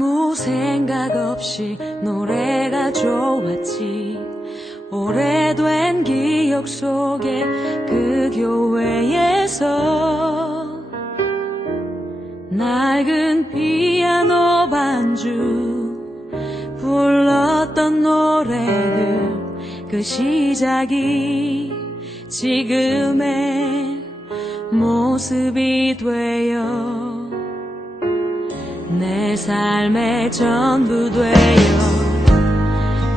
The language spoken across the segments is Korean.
아무 생각 없이 노래가 좋았지. 오래된 기억 속에 그 교회에서 낡은 피아노 반주 불렀던 노래들, 그 시작이 지금의 모습이 되어 내 삶의 전부 되어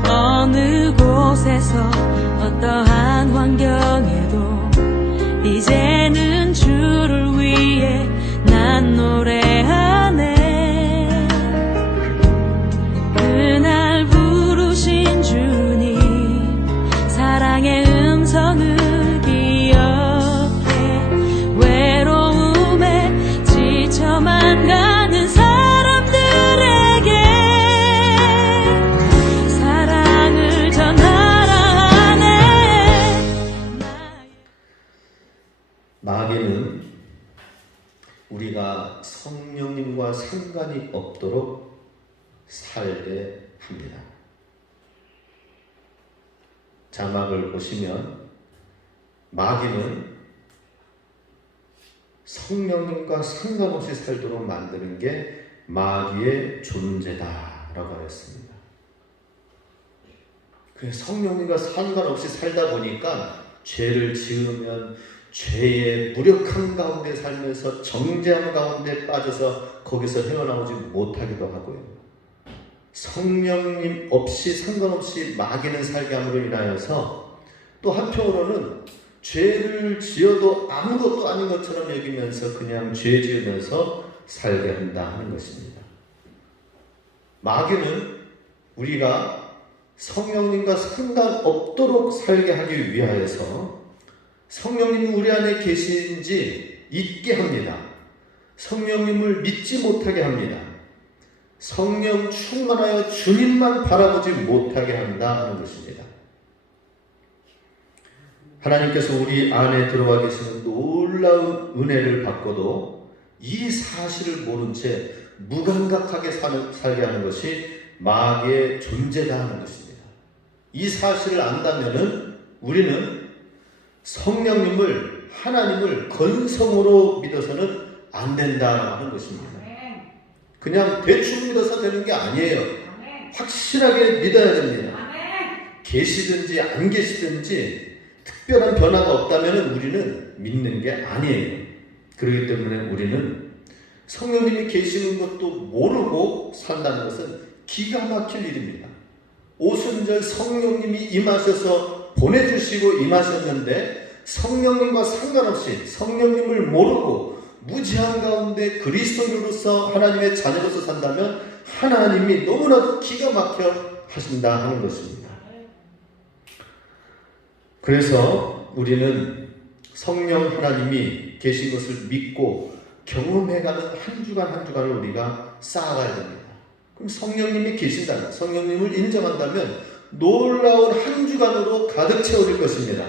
어느 곳에서 어떠한 환경에도 이제는 주를 위해 난 노래하네. 그날 부르신 주님 사랑의 음성을 기억해. 외로움에 지쳐만 가는 사람들에게 사랑을 전하라 하네. 마귀는 우리가 성령님과 상관이 없도록 살게 합니다. 자막을 보시면 마귀는 성령님과 상관없이 살도록 만드는 게 마귀의 존재다라고 하였습니다. 성령님과 상관없이 살다 보니까 죄를 지으면 죄의 무력한 가운데 살면서 정죄함 가운데 빠져서 거기서 헤어나오지 못하기도 하고요. 성령님 없이 상관없이 마귀는 살게 함으로 인하여서 또 한편으로는 죄를 지어도 아무것도 아닌 것처럼 여기면서 그냥 죄 지으면서 살게 한다 하는 것입니다. 마귀는 우리가 성령님과 상관없도록 살게 하기 위하여서 성령님이 우리 안에 계신지 잊게 합니다. 성령님을 믿지 못하게 합니다. 성령 충만하여 주님만 바라보지 못하게 한다 하는 것입니다. 하나님께서 우리 안에 들어와 계시는 놀라운 은혜를 받고도 이 사실을 모른 채 무감각하게 살게 하는 것이 마귀의 존재다 하는 것입니다. 이 사실을 안다면은 우리는 성령님을, 하나님을 건성으로 믿어서는 안 된다라고 하는 것입니다. 그냥 대충 믿어서 되는 게 아니에요. 확실하게 믿어야 됩니다. 계시든지 안 계시든지 특별한 변화가 없다면 우리는 믿는 게 아니에요. 그렇기 때문에 우리는 성령님이 계시는 것도 모르고 산다는 것은 기가 막힐 일입니다. 오순절 성령님이 임하셔서 보내주시고 임하셨는데 성령님과 상관없이 성령님을 모르고 무지한 가운데 그리스도인으로서 하나님의 자녀로서 산다면 하나님이 너무나도 기가 막혀 하신다 하는 것입니다. 그래서 우리는 성령 하나님이 계신 것을 믿고 경험해가는 한 주간 한 주간을 우리가 쌓아가야 됩니다. 그럼 성령님이 계신다면, 성령님을 인정한다면 놀라운 한 주간으로 가득 채워질 것입니다.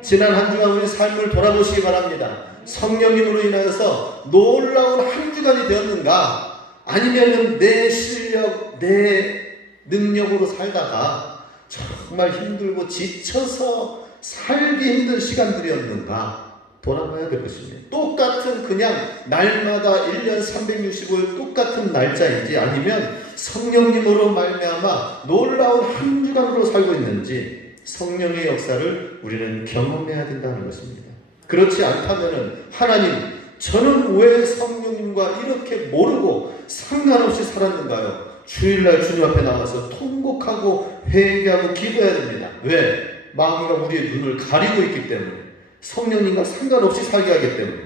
지난 한 주간 우리 삶을 돌아보시기 바랍니다. 성령님으로 인하여서 놀라운 한 주간이 되었는가? 아니면 내 실력, 내 능력으로 살다가 정말 힘들고 지쳐서 살기 힘든 시간들이었는가? 돌아봐야 될 것입니다. 똑같은 그냥 날마다 1년 365일 똑같은 날짜인지 아니면 성령님으로 말미암아 놀라운 한 주간으로 살고 있는지 성령의 역사를 우리는 경험해야 된다는 것입니다. 그렇지 않다면 하나님, 저는 왜 성령님과 이렇게 모르고 상관없이 살았는가요? 주일날 주님 앞에 나와서 통곡하고 회개하고 기도해야 됩니다. 왜? 마귀가 우리의 눈을 가리고 있기 때문에, 성령님과 상관없이 살게 하기 때문에.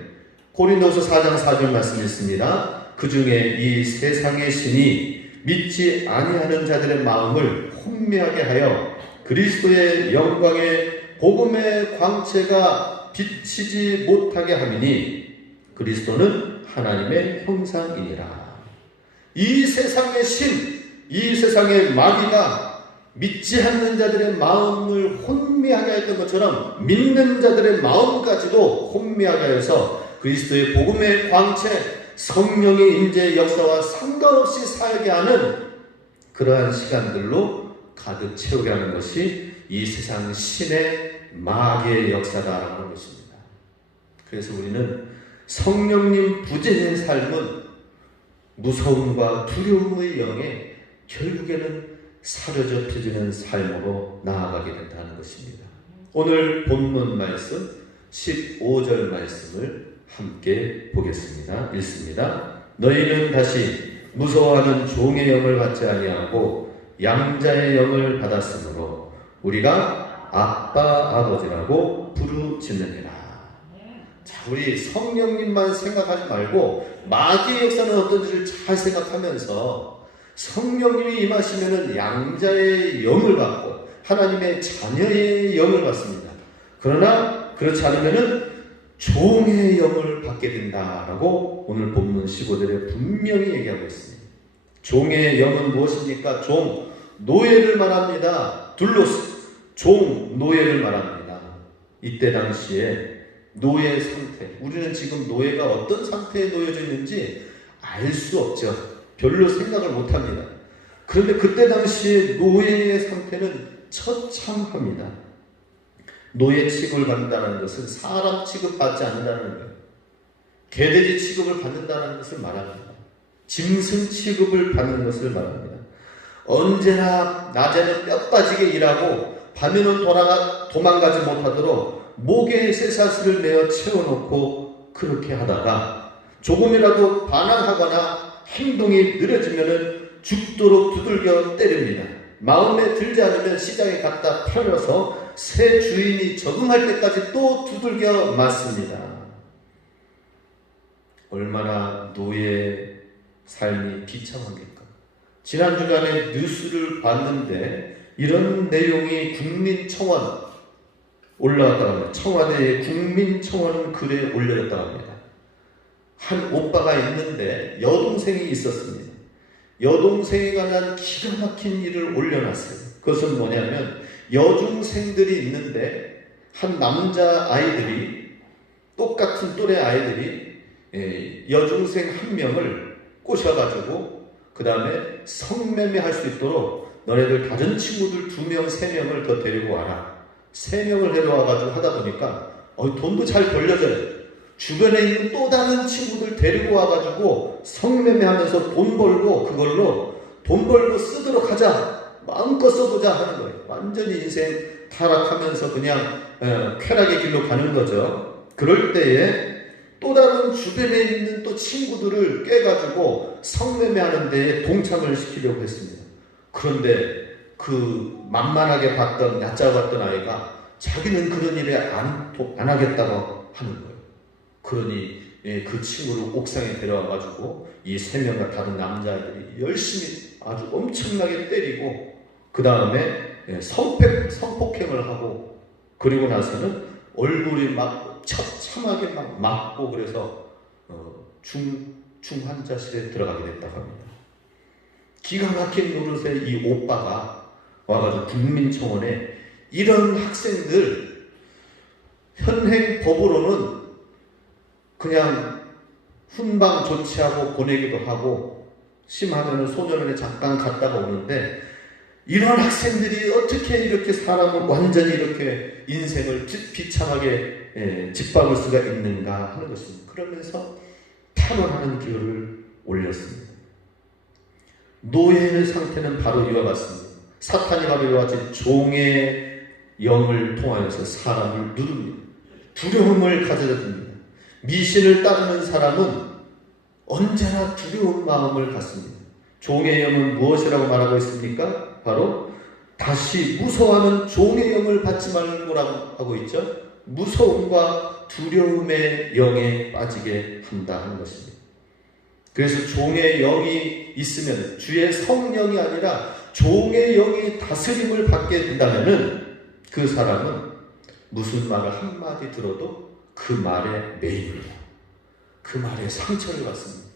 고린도서 4장 4절 말씀이 있습니다. 그 중에 이 세상의 신이 믿지 아니하는 자들의 마음을 혼미하게 하여 그리스도의 영광의 복음의 광채가 비치지 못하게 함이니 그리스도는 하나님의 형상이니라. 이 세상의 신, 이 세상의 마귀가 믿지 않는 자들의 마음을 혼미하게 했던 것처럼 믿는 자들의 마음까지도 혼미하게 해서 그리스도의 복음의 광채, 성령의 임재 역사와 상관없이 살게 하는 그러한 시간들로 가득 채우게 하는 것이 이 세상 신의 마귀의 역사다라고 하는 것입니다. 그래서 우리는 성령님 부재의 삶은 무서움과 두려움의 영에 결국에는 사려져 펴지는 삶으로 나아가게 된다는 것입니다. 오늘 본문 말씀 15절 말씀을 함께 보겠습니다. 읽습니다. 너희는 다시 무서워하는 종의 영을 받지 아니하고 양자의 영을 받았으므로 우리가 아빠 아버지라고 부르짖느니라. 자, 우리 성령님만 생각하지 말고 마귀의 역사는 어떤지를 잘 생각하면서 성령님이 임하시면은 양자의 영을 받고 하나님의 자녀의 영을 받습니다. 그러나 그렇지 않으면은 종의 영을 받게 된다라고 오늘 본문 15절에 분명히 얘기하고 있습니다. 종의 영은 무엇입니까? 종, 노예를 말합니다. 둘로스, 종, 노예를 말합니다. 이때 당시에 노예 상태, 우리는 지금 노예가 어떤 상태에 놓여져 있는지 알 수 없죠. 별로 생각을 못합니다. 그런데 그때 당시에 노예의 상태는 처참합니다. 노예 취급을 받는다는 것은 사람 취급받지 않는다는 거예요. 개돼지 취급을 받는다는 것을 말합니다. 짐승 취급을 받는 것을 말합니다. 언제나 낮에는 뼈 빠지게 일하고 밤에는 도망가지 못하도록 목에 쇠사슬을 내어 채워놓고 그렇게 하다가 조금이라도 반항하거나 행동이 느려지면 죽도록 두들겨 때립니다. 마음에 들지 않으면 시장에 갖다 팔려서 새 주인이 적응할 때까지 또 두들겨 맞습니다. 얼마나 노예 삶이 비참합니까? 지난 주간에 뉴스를 봤는데 이런 내용이 국민청원 올라왔다고 합니다. 청와대의 국민청원 글에 올려졌다고 합니다. 한 오빠가 있는데 여동생이 있었습니다. 여동생에 관한 기가 막힌 일을 올려놨어요. 그것은 뭐냐면 여중생들이 있는데 한 남자 아이들이 똑같은 또래 아이들이 여중생 한 명을 꼬셔가지고 그 다음에 성매매할 수 있도록 너네들 다른 친구들 2명, 3명을 더 데리고 와라. 3명을 데려와가지고 하다 보니까 돈도 잘 벌려져요. 주변에 있는 또 다른 친구들 데리고 와가지고 성매매하면서 돈 벌고 그걸로 돈 벌고 쓰도록 하자. 마음껏 써보자 하는 거예요. 완전히 인생 타락하면서 그냥 쾌락의 길로 가는 거죠. 그럴 때에 또 다른 주변에 있는 또 친구들을 깨가지고 성매매하는 데에 동참을 시키려고 했습니다. 그런데 그 만만하게 봤던 얕잡았던 아이가 자기는 그런 일에 안 하겠다고 하는 거예요. 그러니 그 친구를 옥상에 데려와가지고 이 3명과 다른 남자아이들이 열심히 아주 엄청나게 때리고 그 다음에 성폭행을 하고 그리고 나서는 얼굴이 막 처참하게 막 맞고 그래서 중환자실에 들어가게 됐다고 합니다. 기가 막힌 노릇에 이 오빠가 와가지고 국민청원에 이런 학생들 현행 법으로는 그냥 훈방 조치하고 보내기도 하고 심하면 소년원에 잠깐 갔다가 오는데 이런 학생들이 어떻게 이렇게 사람을 완전히 이렇게 인생을 비참하게 짓밟을 수가 있는가 하는 것입니다. 그러면서 탄원하는 기호를 올렸습니다. 노예의 상태는 바로 이와 같습니다. 사탄이 바로 이와 같이 종의 영을 통하여서 사람을 누릅니다. 두려움을 가져다 줍니다. 미신을 따르는 사람은 언제나 두려운 마음을 갖습니다. 종의 영은 무엇이라고 말하고 있습니까? 바로 다시 무서워하는 종의 영을 받지 말고라고 하고 있죠. 무서움과 두려움의 영에 빠지게 한다 하는 것입니다. 그래서 종의 영이 있으면 주의 성령이 아니라 종의 영이 다스림을 받게 된다면 그 사람은 무슨 말을 한마디 들어도 그 말에 매입니다. 그 말에 상처를 받습니다.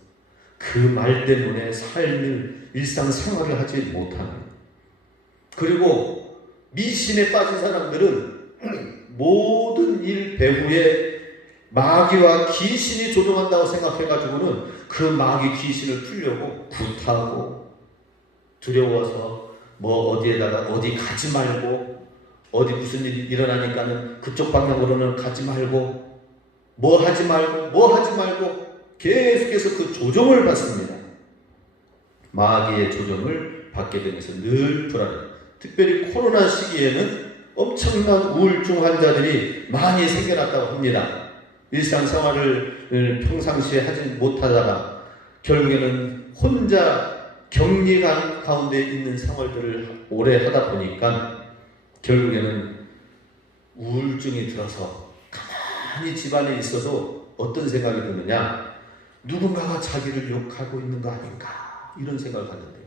그 말 때문에 삶을 일상생활을 하지 못합니다. 그리고 미신에 빠진 사람들은 모든 일 배후에 마귀와 귀신이 조종한다고 생각해가지고는 그 마귀 귀신을 풀려고 구타하고 두려워서 뭐 어디에다가 어디 가지 말고 어디 무슨 일이 일어나니까는 그쪽 방향으로는 가지 말고 뭐 하지 말고 계속해서 그 조종을 받습니다. 마귀의 조종을 받게 되면서 늘 불안해. 특별히 코로나 시기에는 엄청난 우울증 환자들이 많이 생겨났다고 합니다. 일상생활을 평상시에 하지 못하다가 결국에는 혼자 격리 가운데 있는 생활들을 오래 하다 보니까 결국에는 우울증이 들어서 가만히 집안에 있어도 어떤 생각이 드느냐, 누군가가 자기를 욕하고 있는 거 아닌가 이런 생각을 갖는데요.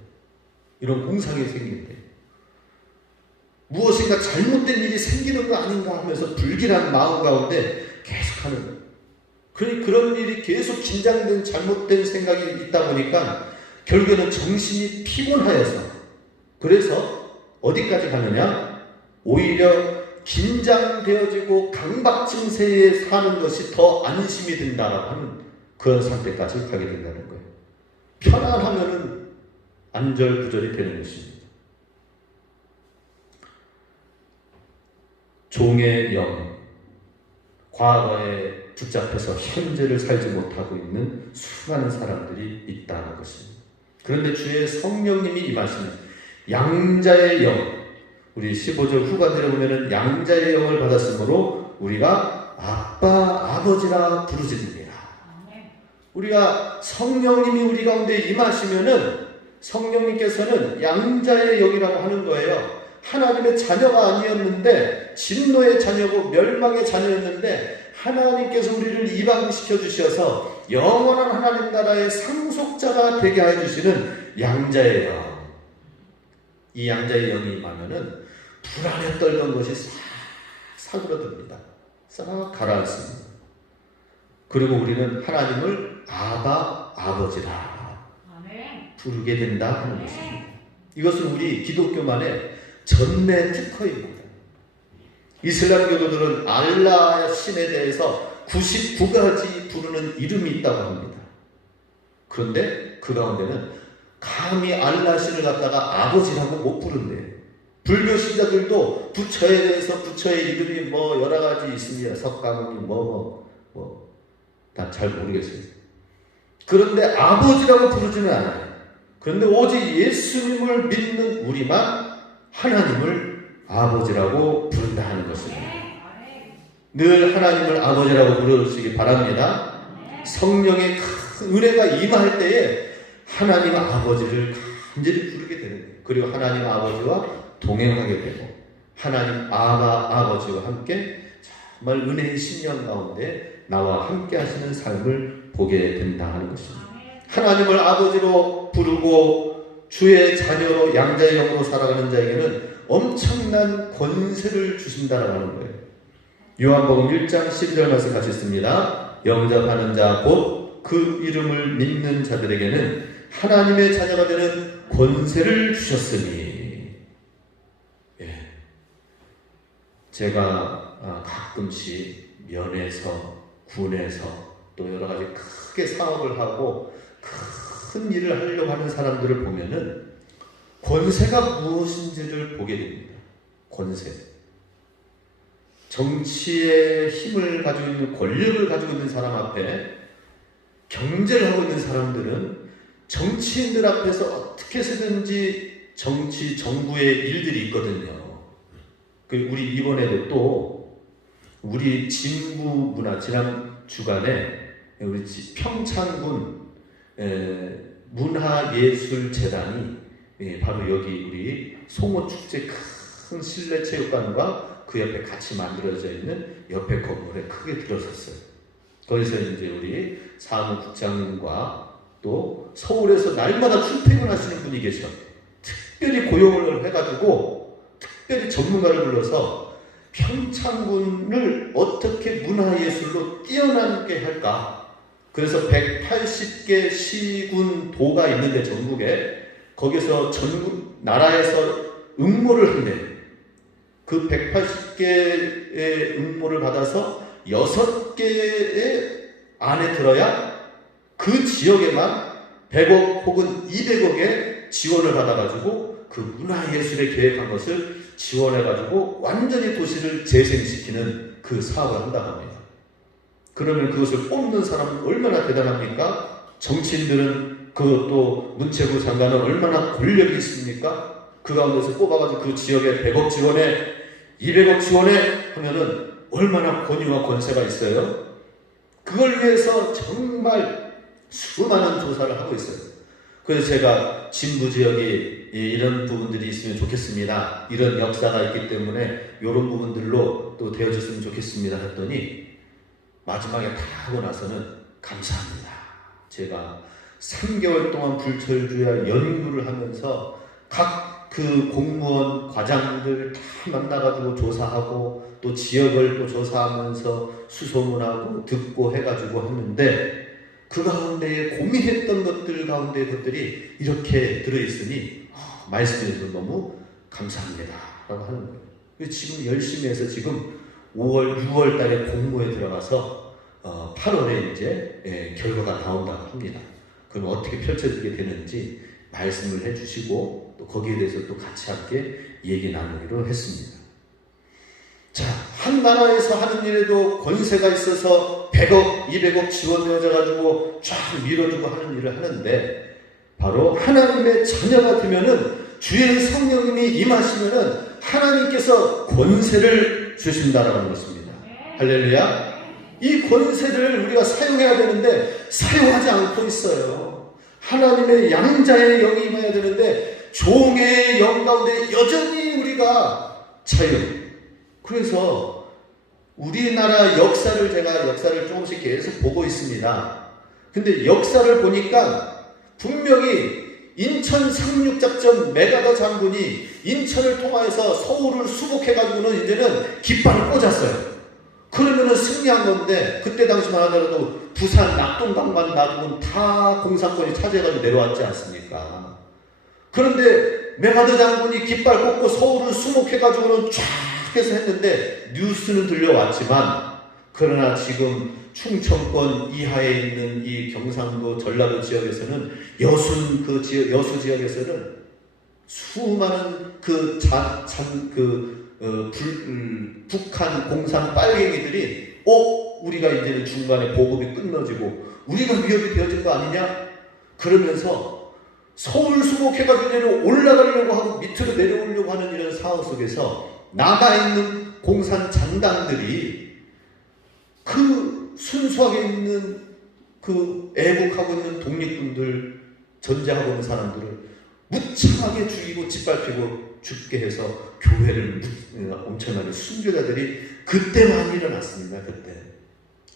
이런 공상이 생긴대요. 무엇인가 잘못된 일이 생기는 거 아닌가 하면서 불길한 마음 가운데 계속 하는 거예요. 그런 일이 계속 긴장된 잘못된 생각이 있다 보니까 결국에는 정신이 피곤하여서, 그래서 어디까지 가느냐, 오히려 긴장되어지고 강박 증세에 사는 것이 더 안심이 된다라고 하는 그런 상태까지 가게 된다는 거예요. 편안하면은 안절부절이 되는 것입니다. 종의 영, 과거에 붙잡혀서 현재를 살지 못하고 있는 수많은 사람들이 있다는 것입니다. 그런데 주의 성령님이 임하시는 양자의 영, 우리 15절 후반절에 보면은 양자의 영을 받았으므로 우리가 아빠, 아버지라 부르짖느니라. 우리가 성령님이 우리 가운데 임하시면은 성령님께서는 양자의 영이라고 하는 거예요. 하나님의 자녀가 아니었는데, 진노의 자녀고 멸망의 자녀였는데 하나님께서 우리를 입양시켜 주셔서 영원한 하나님 나라의 상속자가 되게 해주시는 양자의 영. 이 양자의 영이 임하면은 불안에 떨던 것이 싹 사그러듭니다. 싹 가라앉습니다. 그리고 우리는 하나님을 아바, 아버지라 부르게 된다 하는 것입니다. 이것은 우리 기독교만의 전내 특허입니다. 이슬람 교도들은 알라 신에 대해서 99가지 부르는 이름이 있다고 합니다. 그런데 그 가운데는 감히 알라 신을 갖다가 아버지라고 못 부른대요. 불교 신자들도 부처에 대해서 부처의 이름이 뭐 여러 가지 있습니다. 석가모니 다 잘 모르겠어요. 그런데 아버지라고 부르지는 않아요. 그런데 오직 예수님을 믿는 우리만 하나님을 아버지라고 부른다 하는 것입니다. 늘 하나님을 아버지라고 부르시기 바랍니다. 성령의 큰 은혜가 임할 때에 하나님 아버지를 간절히 부르게 되는 거예요. 그리고 하나님 아버지와 동행하게 되고 하나님 아버지와 함께 정말 은혜의 신령 가운데 나와 함께 하시는 삶을 보게 된다 하는 것입니다. 하나님을 아버지로 부르고 주의 자녀로 양자의 영으로 살아가는 자에게는 엄청난 권세를 주신다라고 하는 거예요. 요한복음 1장 12절 말씀 같이 읽습니다. 영접하는 자 곧 그 이름을 믿는 자들에게는 하나님의 자녀가 되는 권세를 주셨으니. 예. 제가 가끔씩 면에서 군에서 또 여러 가지 크게 사업을 하고 큰 일을 하려고 하는 사람들을 보면은 권세가 무엇인지를 보게 됩니다. 권세. 정치의 힘을 가지고 있는, 권력을 가지고 있는 사람 앞에 경제를 하고 있는 사람들은 정치인들 앞에서 어떻게 해서든지 정부의 일들이 있거든요. 우리 이번에도 또 우리 진부 문화, 지난 주간에 우리 평창군 문화예술재단이 바로 여기 우리 송어축제 큰 실내체육관과 그 옆에 같이 만들어져 있는 옆에 건물에 크게 들어섰어요. 거기서 이제 우리 사무국장님과 또 서울에서 날마다 출퇴근하시는 분이 계셔. 특별히 고용을 해가지고 특별히 전문가를 불러서 평창군을 어떻게 문화예술로 뛰어나게 할까. 그래서 180개 시군 도가 있는데 전국에 거기서 전국 나라에서 응모를 한대. 그 180개의 응모를 받아서 6개의 안에 들어야 그 지역에만 100억 혹은 200억의 지원을 받아가지고 그 문화예술에 계획한 것을 지원해가지고 완전히 도시를 재생시키는 그 사업을 한다고 합니다. 그러면 그것을 뽑는 사람은 얼마나 대단합니까? 정치인들은 그것도 문체부 장관은 얼마나 권력이 있습니까? 그 가운데서 뽑아가지고 그 지역에 100억 지원에 200억 지원에 하면은 얼마나 권위와 권세가 있어요? 그걸 위해서 정말 수많은 조사를 하고 있어요. 그래서 제가 진부 지역에 이런 부분들이 있으면 좋겠습니다. 이런 역사가 있기 때문에 이런 부분들로 또 되어졌으면 좋겠습니다 했더니 마지막에 다 하고 나서는 감사합니다. 제가 3개월 동안 불철주야 연구를 하면서 각 그 공무원 과장들 다 만나가지고 조사하고 또 지역을 또 조사하면서 수소문하고 듣고 해가지고 했는데 그 가운데에 고민했던 것들 가운데 것들이 이렇게 들어있으니 말씀해주셔서 너무 감사합니다 라고 하는 거예요. 지금 열심히 해서 지금 5월, 6월 달에 공모에 들어가서 8월에 이제 결과가 나온다고 합니다. 그럼 어떻게 펼쳐지게 되는지 말씀을 해주시고 또 거기에 대해서 또 같이 함께 얘기 나누기로 했습니다. 자, 한 나라에서 하는 일에도 권세가 있어서 100억, 200억 지원되어져 가지고 쫙 밀어주고 하는 일을 하는데 바로 하나님의 자녀가 되면은 주의 성령님이 임하시면은 하나님께서 권세를 주신다라는 것입니다. 할렐루야. 이 권세를 우리가 사용해야 되는데 사용하지 않고 있어요. 하나님의 양자의 영이 임해야 되는데 종의 영 가운데 여전히 우리가 자유. 그래서 우리나라 역사를 제가 조금씩 계속 보고 있습니다. 근데 역사를 보니까 분명히 인천 상륙작전 메가더 장군이 인천을 통하여서 서울을 수복해가지고는 이제는 깃발을 꽂았어요. 그러면은 승리한 건데 그때 당시만 하더라도 부산 낙동강만 놔두고는 다 공산권이 차지해가지고 내려왔지 않습니까? 그런데 메가더 장군이 깃발 꽂고 서울을 수복해가지고는 쫙 해서 했는데 뉴스는 들려왔지만 그러나 지금 충청권 이하에 있는 이 경상도 전라도 지역에서는 여수 지역에서는 수많은 북한 공산 빨갱이들이 우리가 이제는 중간에 보급이 끊어지고 우리가 위협이 되어진 거 아니냐? 그러면서 서울 수복해가지고 이제는 올라가려고 하고 밑으로 내려오려고 하는 이런 상황 속에서 남아있는 공산 장당들이 그 순수하게 있는 그 애국하고 있는 독립군들 전쟁하고 있는 사람들을 무참하게 죽이고 짓밟히고 죽게 해서 교회를 엄청나게 순교자들이 그때 많이 일어났습니다. 그때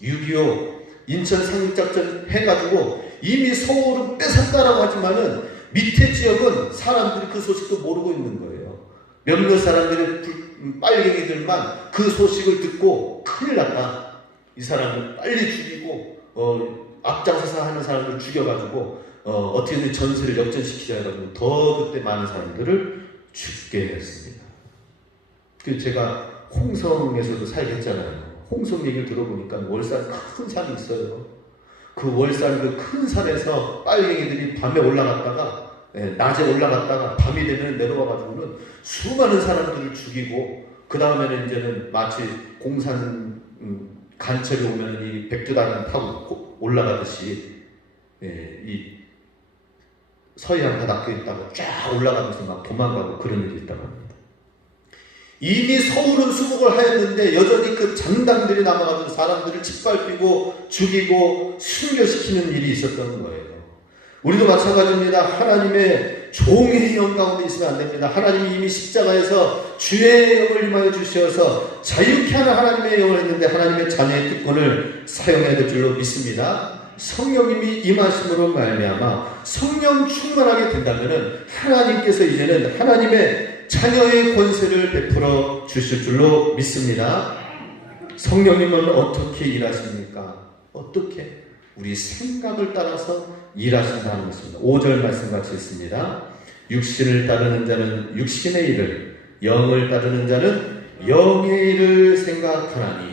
6.25 인천 상륙작전 해가지고 이미 서울은 뺏었다라고 하지만은 밑에 지역은 사람들이 그 소식도 모르고 있는 거예요. 몇몇 사람들이 빨갱이들만 그 소식을 듣고 큰일 났다. 이 사람을 빨리 죽이고 앞장서서 하는 사람들 죽여가지고 어떻게든 전세를 역전시키자 해가지고 더 그때 많은 사람들을 죽게 했습니다. 그래서 제가 홍성에서도 살게 했잖아요. 홍성 얘기를 들어보니까 월산 큰 산이 있어요. 그 월산 그 큰 산에서 빨갱이들이 밤에 올라갔다가 낮에 올라갔다가 밤이 되면 내려와가지고는 수많은 사람들을 죽이고 그 다음에는 이제는 마치 공산 간첩이 오면 이 백두단 타고 올라가듯이 이 서해안 바닷가에 있다가 쫙 올라가면서 막 도망가고 그런 일이 있다고 합니다. 이미 서울은 수복을 하였는데 여전히 그 장당들이 남아가지고 사람들을 짓밟히고 죽이고 순교시키는 일이 있었던 거예요. 우리도 마찬가지입니다. 하나님의 종의 영 가운데 있으면 안 됩니다. 하나님이 이미 십자가에서 주의 영을 임하여 주셔서 자유케 하는 하나님의 영을 했는데 하나님의 자녀의 특권을 사용해야 될 줄로 믿습니다. 성령님이 임하심으로 말미암아 성령 충만하게 된다면은 하나님께서 이제는 하나님의 자녀의 권세를 베풀어 주실 줄로 믿습니다. 성령님은 어떻게 일하십니까? 어떻게? 우리 생각을 따라서 일하신다는 것입니다. 5절 말씀 같이 있습니다. 육신을 따르는 자는 육신의 일을, 영을 따르는 자는 영의 일을 생각하나니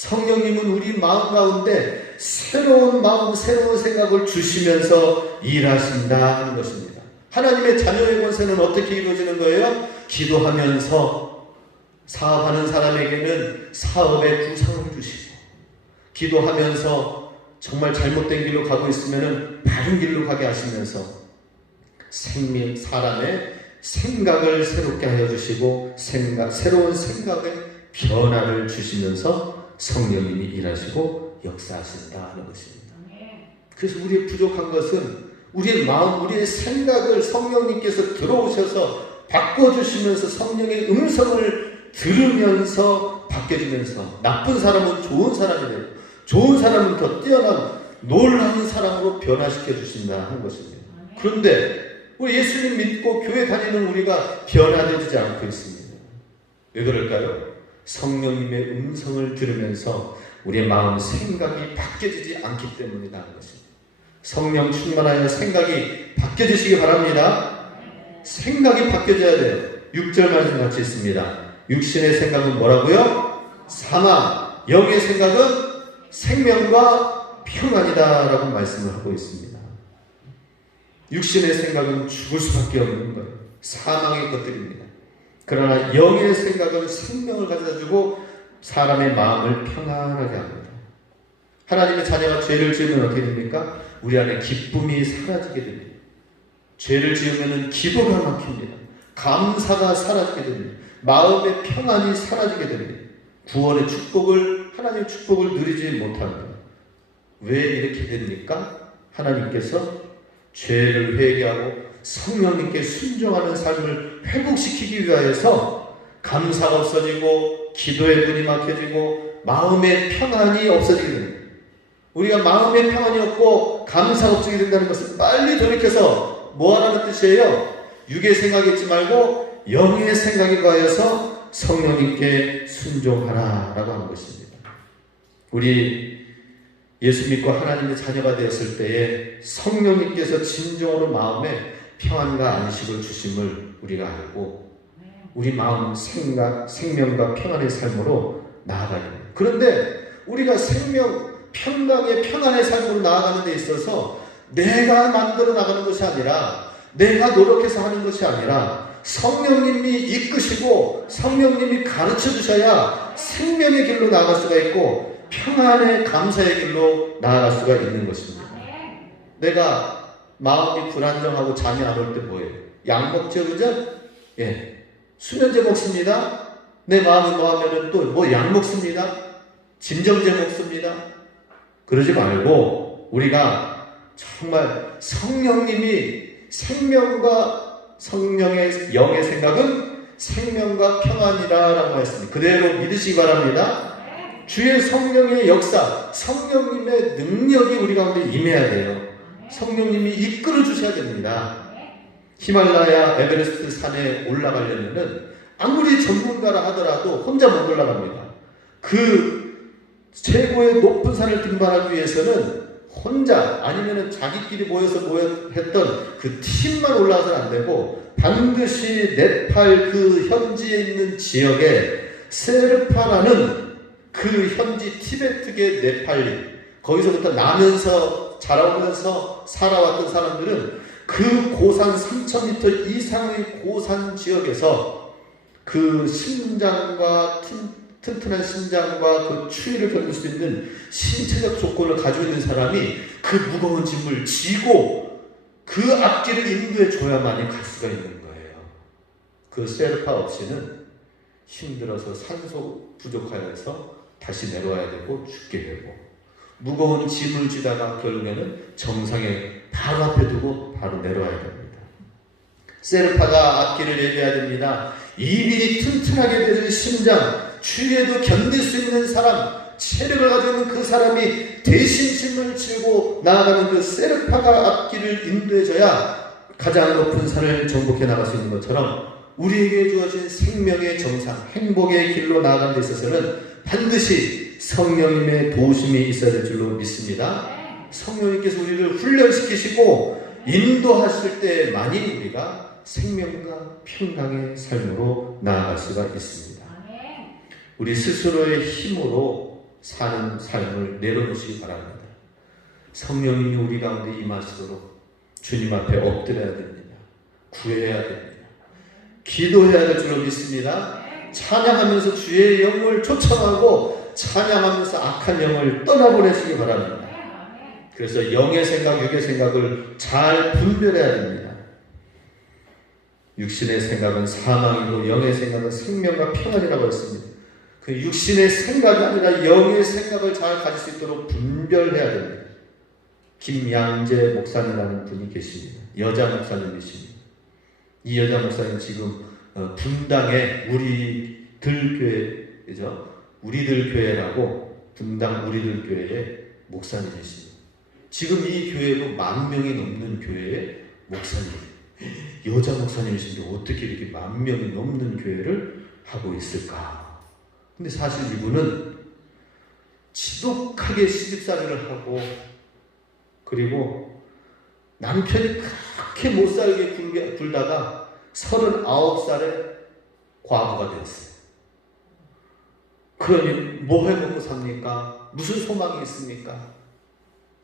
성령님은 우리 마음 가운데 새로운 마음, 새로운 생각을 주시면서 일하신다 하는 것입니다. 하나님의 자녀의 권세는 어떻게 이루어지는 거예요? 기도하면서 사업하는 사람에게는 사업의 구상을 주시고, 기도하면서 정말 잘못된 길로 가고 있으면 바른 길로 가게 하시면서 사람의 생각을 새롭게 하여 주시고 새로운 생각의 변화를 주시면서 성령님이 일하시고 역사하신다 하는 것입니다. 그래서 우리의 부족한 것은 우리의 마음, 우리의 생각을 성령님께서 들어오셔서 바꿔주시면서 성령의 음성을 들으면서 바뀌어지면서 나쁜 사람은 좋은 사람이 되고 좋은 사람은 더 뛰어난 놀라운 사람으로 변화시켜 주신다 하는 것입니다. 그런데 우리 예수님 믿고 교회 다니는 우리가 변화되지 않고 있습니다. 왜 그럴까요? 성령님의 음성을 들으면서 우리의 마음, 생각이 바뀌어지지 않기 때문이다 하는 것입니다. 성령 충만하여 생각이 바뀌어지시기 바랍니다. 생각이 바뀌어져야 돼요. 6절 말씀 같이 있습니다. 육신의 생각은 뭐라고요? 사망, 영의 생각은 생명과 평안이다 라고 말씀을 하고 있습니다. 육신의 생각은 죽을 수밖에 없는 거예요. 사망의 것들입니다. 그러나 영의 생각은 생명을 가져다주고 사람의 마음을 평안하게 합니다. 하나님의 자녀가 죄를 지으면 어떻게 됩니까? 우리 안에 기쁨이 사라지게 됩니다. 죄를 지으면 기도가 막힙니다. 감사가 사라지게 됩니다. 마음의 평안이 사라지게 됩니다. 구원의 축복을, 하나님의 축복을 누리지 못합니다. 왜 이렇게 됩니까? 하나님께서 죄를 회개하고 성령님께 순종하는 삶을 회복시키기 위하여서 감사가 없어지고 기도의 눈이 막혀지고 마음의 평안이 없어지게 됩니다. 우리가 마음의 평안이 없고 감사가 없어지게 된다는 것은 빨리 돌이켜서 뭐하라는 뜻이에요? 육의 생각이 있지 말고 영의 생각에 가해서 성령님께 순종하라 라고 하는 것입니다. 우리 예수 믿고 하나님의 자녀가 되었을 때에 성령님께서 진정으로 마음에 평안과 안식을 주심을 우리가 알고 우리 마음, 생각, 생명과 평안의 삶으로 나아가야 됩니다. 그런데 우리가 생명, 평강의 평안의 삶으로 나아가는 데 있어서 내가 만들어 나가는 것이 아니라 내가 노력해서 하는 것이 아니라 성령님이 이끄시고 성령님이 가르쳐 주셔야 생명의 길로 나아갈 수가 있고 평안의 감사의 길로 나아갈 수가 있는 것입니다. 내가 마음이 불안정하고 잠이 안 올 때 뭐예요? 약 먹죠, 그죠? 예. 수면제 먹습니다. 내 마음이 뭐하면은 또 뭐 약 먹습니다. 진정제 먹습니다. 그러지 말고 우리가 정말 성령님이 생명과 성령의 영의 생각은 생명과 평안이라라고 했습니다. 그대로 믿으시기 바랍니다. 주의 성령의 역사, 성령님의 능력이 우리 가운데 임해야 돼요. 성령님이 이끌어 주셔야 됩니다. 히말라야 에베레스트 산에 올라가려면은 아무리 전문가라 하더라도 혼자 못 올라갑니다. 그 최고의 높은 산을 등반하기 위해서는 혼자 아니면은 자기끼리 모여서 했던 그 팀만 올라가서는 안 되고 반드시 네팔 그 현지에 있는 지역에 세르파라는 그 현지 티베트계 네팔리 거기서부터 나면서 자라오면서 살아왔던 사람들은 그 고산 3000m 이상의 고산 지역에서 그 심장과 튼튼한 심장과 그 추위를 견딜 수 있는 신체적 조건을 가지고 있는 사람이 그 무거운 짐을 지고 그 앞길을 인도해 줘야만이 갈 수가 있는 거예요. 그 세르파 없이는 힘들어서 산소 부족하여서 다시 내려와야 되고 죽게 되고 무거운 짐을 지다가 결국에는 정상에 바로 앞에 두고 바로 내려와야 됩니다. 세르파가 앞길을 예비해야 됩니다. 입이 튼튼하게 되는 심장, 추위에도 견딜 수 있는 사람, 체력을 가지고 있는 그 사람이 대신 짐을 지고 나아가는 그 세르파가 앞길을 인도해줘야 가장 높은 산을 정복해 나갈 수 있는 것처럼 우리에게 주어진 생명의 정상, 행복의 길로 나아가는 데 있어서는 반드시 성령님의 도우심이 있어야 될 줄로 믿습니다. 성령님께서 우리를 훈련시키시고 인도하실 때만이 우리가 생명과 평강의 삶으로 나아갈 수가 있습니다. 우리 스스로의 힘으로 사는 삶을 내려놓으시기 바랍니다. 성령님이 우리 가운데 임하시도록 주님 앞에 엎드려야 됩니다. 구해야 됩니다. 기도해야 될 줄로 믿습니다. 찬양하면서 주의 영을 초청하고 찬양하면서 악한 영을 떠나보내시기 바랍니다. 그래서 영의 생각, 육의 생각을 잘 분별해야 됩니다. 육신의 생각은 사망이고 영의 생각은 생명과 평안이라고 했습니다. 그 육신의 생각이 아니라 영의 생각을 잘 가질 수 있도록 분별해야 됩니다. 김양재 목사님이라는 분이 계십니다. 여자 목사님이십니다. 이 여자 목사님 지금 분당에 우리들 교회죠. 우리들 교회라고 분당 우리들 교회의 목사님이십니다. 지금 이 교회도 10,000명이 넘는 교회의 목사님. 여자 목사님이신데 어떻게 이렇게 10,000명이 넘는 교회를 하고 있을까? 근데 사실 이분은 지독하게 시집살이를 하고 그리고 남편이 그렇게 못살게 굴다가 39살에 과부가 되었어요. 그러니 뭐 해먹고 삽니까? 무슨 소망이 있습니까?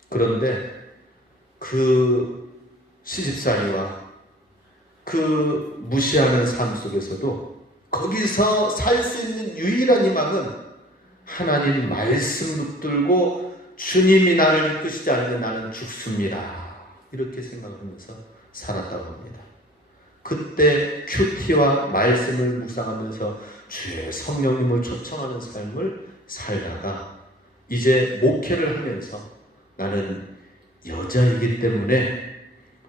그런데 그 시집살이와 그 무시하는 삶 속에서도 거기서 살 수 있는 유일한 희망은 하나님 말씀 붙들고 주님이 나를 이끄시지 않으면 나는 죽습니다. 이렇게 생각하면서 살았다고 합니다. 그때 큐티와 말씀을 묵상하면서 주의 성령님을 초청하는 삶을 살다가 이제 목회를 하면서 나는 여자이기 때문에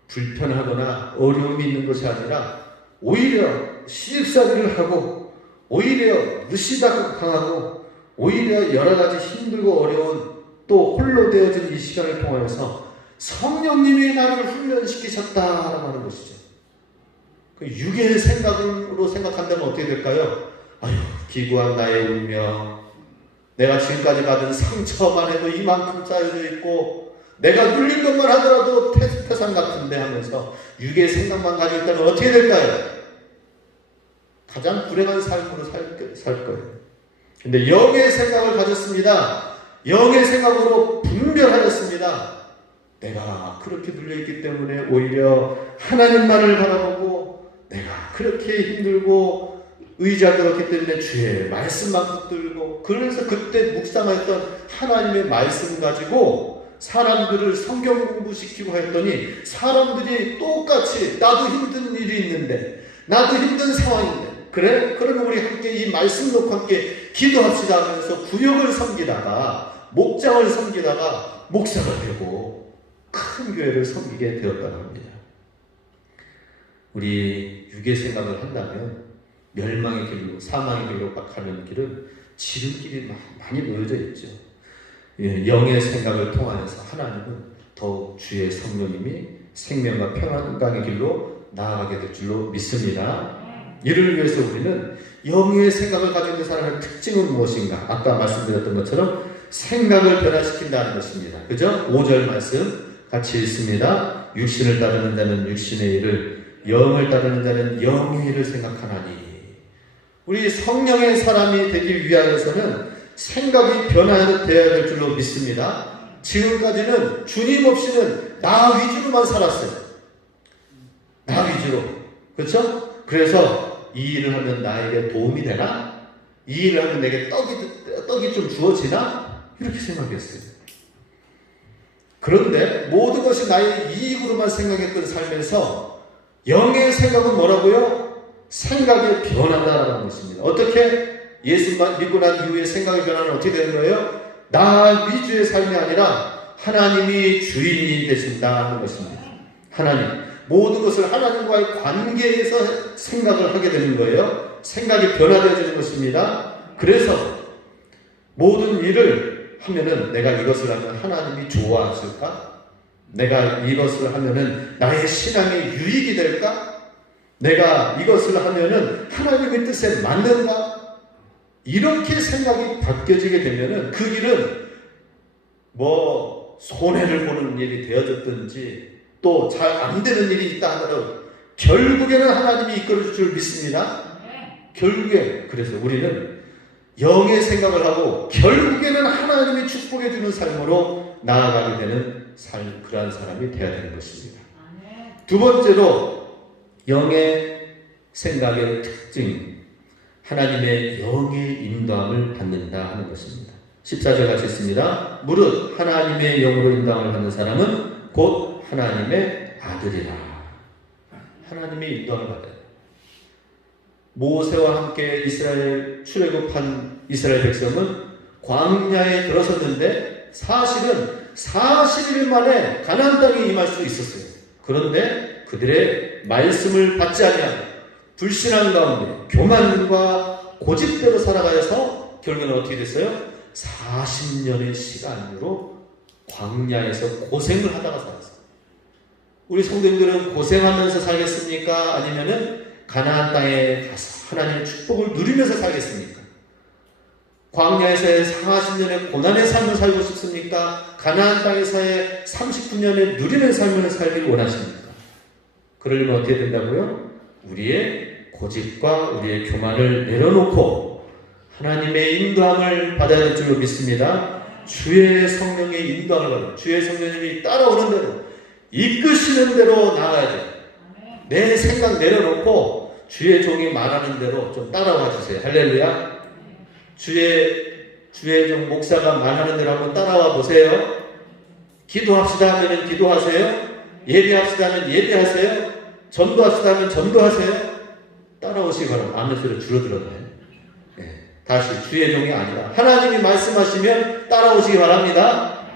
불편하거나 어려움이 있는 것이 아니라 오히려 시집살이를 하고 오히려 무시당하고 오히려 여러 가지 힘들고 어려운 또 홀로 되어진 이 시간을 통하여서 성령님이 나를 훈련시키셨다라고 하는 것이죠. 그 육의 생각으로 생각한다면 어떻게 될까요? 아유, 기구한 나의 운명, 내가 지금까지 받은 상처만 해도 이만큼 쌓여져 있고 내가 눌린 것만 하더라도 태산 같은데 하면서 육의 생각만 가지고 있다면 어떻게 될까요? 가장 불행한 삶으로 살 거예요. 근데 영의 생각을 가졌습니다. 영의 생각으로 분별하였습니다. 내가 그렇게 눌려있기 때문에 오히려 하나님만을 바라보고 내가 그렇게 힘들고 의지하기 어렵기 때문에 주의 말씀만 붙들고 그래서 그때 묵상했던 하나님의 말씀 가지고 사람들을 성경 공부시키고 했더니 사람들이 똑같이 나도 힘든 일이 있는데 나도 힘든 상황인데 그래? 그러면 우리 함께 이 말씀 놓고 함께 기도합시다 하면서 구역을 섬기다가 목장을 섬기다가 목사가 되고 큰 교회를 섬기게 되었다고 합니다. 우리 육의 생각을 한다면 멸망의 길로 사망의 길로 가는 길은 지름길이 많이 놓여져 있죠. 영의 생각을 통하여서 하나님은 더욱 주의 성령님이 생명과 평안의 길로 나아가게 될 줄로 믿습니다. 이를 위해서 우리는 영의 생각을 가지고 있는 사람의 특징은 무엇인가? 아까 말씀드렸던 것처럼 생각을 변화시킨다는 것입니다. 그죠? 5절 말씀 같이 읽습니다. 육신을 따르는 자는 육신의 일을, 영을 따르는 자는 영의 일을 생각하나니. 우리 성령의 사람이 되기 위하여서는 생각이 변화되어야 될 줄로 믿습니다. 지금까지는 주님 없이는 나 위주로만 살았어요. 나 위주로. 그렇죠? 그래서 이 일을 하면 나에게 도움이 되나? 이 일을 하면 내게 떡이 좀 주어지나? 이렇게 생각했어요. 그런데 모든 것이 나의 이익으로만 생각했던 삶에서 영의 생각은 뭐라고요? 생각의 변화다라는 것입니다. 어떻게? 예수 믿고 난 이후에 생각의 변화는 어떻게 되는 거예요? 나 위주의 삶이 아니라 하나님이 주인이 되신다는 것입니다. 하나님. 모든 것을 하나님과의 관계에서 생각을 하게 되는 거예요. 생각이 변화되어지는 것입니다. 그래서 모든 일을 하면은 내가 이것을 하면 하나님이 좋아하실까? 내가 이것을 하면은 나의 신앙에 유익이 될까? 내가 이것을 하면은 하나님의 뜻에 맞는가? 이렇게 생각이 바뀌어지게 되면은 그 일은 뭐 손해를 보는 일이 되어졌든지 또 잘 안 되는 일이 있다 하더라도 결국에는 하나님이 이끌어줄 줄 믿습니다. 결국에 그래서 우리는 영의 생각을 하고 결국에는 하나님이 축복해 주는 삶으로 나아가게 되는 그러한 사람이 되어야 되는 것입니다. 두 번째로 영의 생각의 특징, 하나님의 영의 인도함을 받는다 하는 것입니다. 14절 같이 있습니다. 무릇 하나님의 영으로 인도함을 받는 사람은 곧 하나님의 아들이라. 하나님의 인도함을 받아야 돼요. 모세와 함께 이스라엘 출애굽한 이스라엘 백성은 광야에 들어섰는데 사실은 40일 만에 가나안 땅에 임할 수 있었어요. 그런데 그들의 말씀을 받지 아니하고 불신한 가운데 교만과 고집대로 살아가서 결국에는 어떻게 됐어요? 40년의 시간으로 광야에서 고생을 하다가 살았어요. 우리 성도님들은 고생하면서 살겠습니까? 아니면은 가나안 땅에 가서 하나님의 축복을 누리면서 살겠습니까? 광야에서의 40년의 고난의 삶을 살고 싶습니까? 가나안 땅에서의 39년의 누리는 삶을 살기를 원하십니까? 그러려면 어떻게 된다고요? 우리의 고집과 우리의 교만을 내려놓고 하나님의 인도함을 받아야 될 줄로 믿습니다. 주의 성령의 인도함을 받아요. 주의 성령님이 따라오는 대로 이끄시는 대로 나아가야 돼요. 내 생각 내려놓고 주의 종이 말하는 대로 좀 따라와 주세요. 할렐루야. 주의 종 목사가 말하는 대로 한번 따라와 보세요. 기도합시다 하면 기도하세요. 예배합시다 하면 예배하세요. 전도합시다 하면 전도하세요. 따라오시기 바랍니다. 아멘 소리 줄어들었네. 네. 다시 주의 종이 아니라 하나님이 말씀하시면 따라오시기 바랍니다.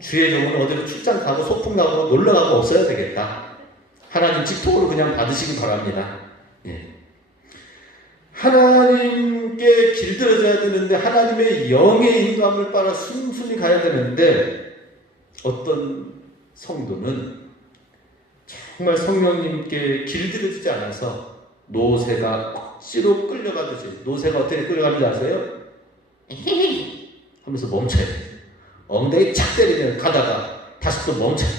주의 종은 어디로 출장 가고 소풍 가고 놀러 가고 없어야 되겠다. 하나님 직통으로 그냥 받으시기 바랍니다. 예. 하나님께 길들여져야 되는데 하나님의 영의 인도함을 따라 순순히 가야 되는데 어떤 성도는 정말 성령님께 길들여지지 않아서 노새가 억지로 끌려가듯이, 노새가 어떻게 끌려가는지 아세요? 하면서 멈춰요. 엉덩이 착 때리면 가다가 다시 또 멈춰요.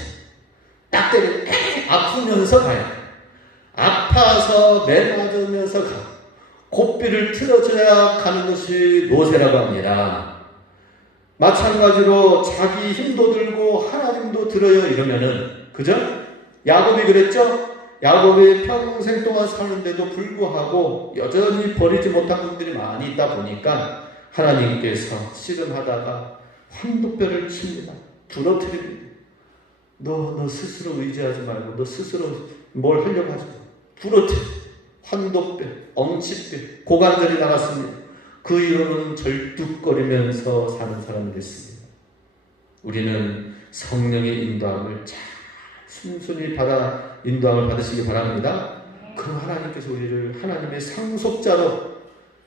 딱 때리면 아프면서 가요. 아파서 매맞으면서 가고 고삐를 틀어줘야 가는 것이 노새라고 합니다. 마찬가지로 자기 힘도 들고 하나님도 들어요 이러면은, 그죠? 야곱이 그랬죠? 야곱이 평생 동안 사는데도 불구하고 여전히 버리지 못한 분들이 많이 있다 보니까 하나님께서 씨름하다가 환도뼈를 칩니다. 부러뜨립니다. 너 스스로 의지하지 말고 너 스스로 뭘 하려고 하지 마. 부러뜨려. 환도뼈, 엉치뼈, 고관절이 나갔습니다. 그 이후로는 절뚝거리면서 사는 사람이 됐습니다. 우리는 성령의 인도함을 잘 순순히 받아 인도함을 받으시기 바랍니다. 그 하나님께서 우리를 하나님의 상속자로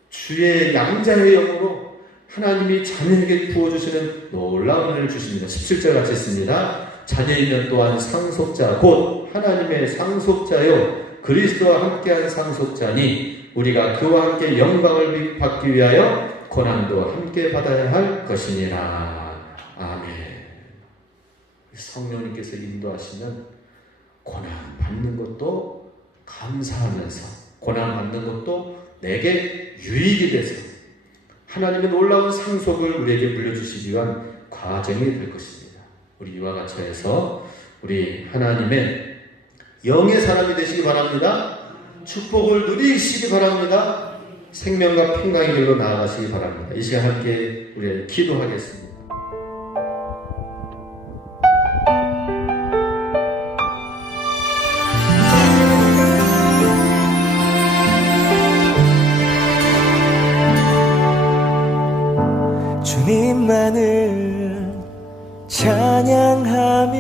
주의 양자의 영으로 하나님이 자녀에게 부어주시는 놀라운 은혜를 주십니다. 17절 같이 있습니다. 자녀이면 또한 상속자 곧 하나님의 상속자요 그리스도와 함께한 상속자니 우리가 그와 함께 영광을 받기 위하여 고난도 함께 받아야 할 것이니라. 아멘. 성령님께서 인도하시면 고난 받는 것도 감사하면서 고난 받는 것도 내게 유익이 돼서 하나님의 놀라운 상속을 우리에게 물려주시기 위한 과정이 될 것입니다. 우리 이와 같이 해서 우리 하나님의 영의 사람이 되시기 바랍니다. 축복을 누리시기 바랍니다. 생명과 평강의 길로 나아가시기 바랍니다. 이 시간 함께 우리 기도하겠습니다. 주님만을 찬양하며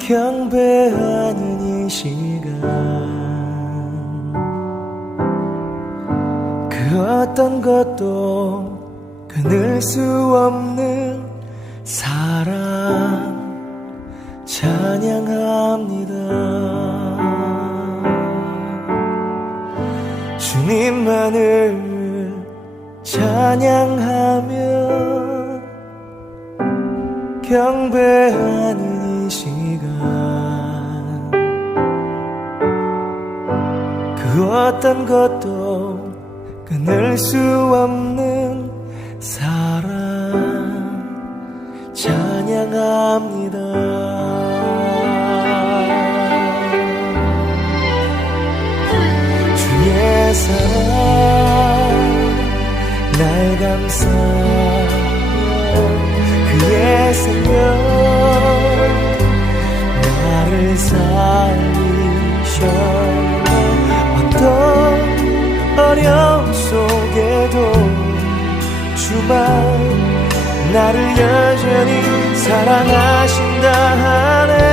경배하는 이 시간 그 어떤 것도 끊을 수 없는 사랑 찬양합니다. 주님만을 찬양하며 경배하는 이 시간 그 어떤 것도 끊을 수 없는 사랑 찬양합니다. 주의 사랑 날 감싸며 그의 생명 나를 살리셔. 어떤 어려움 속에도 주만 나를 여전히 사랑하신다 하네.